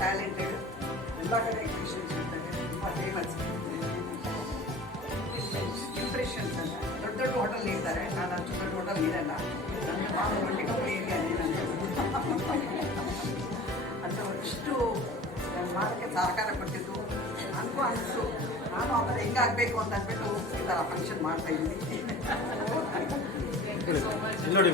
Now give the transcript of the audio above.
Talented, ಎಲ್ಲ ಕಡೆ exhibitions ಇರ್ತದೆ, ತುಂಬ ಫೇಮಸ್. ಇಂಪ್ರೆಷನ್ಸ್ ಅಂತ ದೊಡ್ಡ ದೊಡ್ಡ ಹೋಟೆಲ್ ಇರ್ತಾರೆ, ನಾನು ಅಷ್ಟು ದೊಡ್ಡ ಹೋಟೆಲ್ ಇರಲ್ಲ, ನನ್ನ ಭಾಳ ಮಂಡಿಕಪ್ಪು ಏರಿಯಾನೇ ನಾನು. ಅದು ಇಷ್ಟು ಮಾಡೋಕ್ಕೆ ಸಹಕಾರ ಕೊಟ್ಟಿದ್ದು ನನಗೂ ಅನಿಸ್ತು. ನಾನು ಆಮೇಲೆ ಹೆಂಗಾಗಬೇಕು ಅಂತ ಅಂದ್ಬಿಟ್ಟು ಈ ಥರ ಫಂಕ್ಷನ್ ಮಾಡ್ತಾಯಿದ್ದೀನಿ. ನೋಡಿ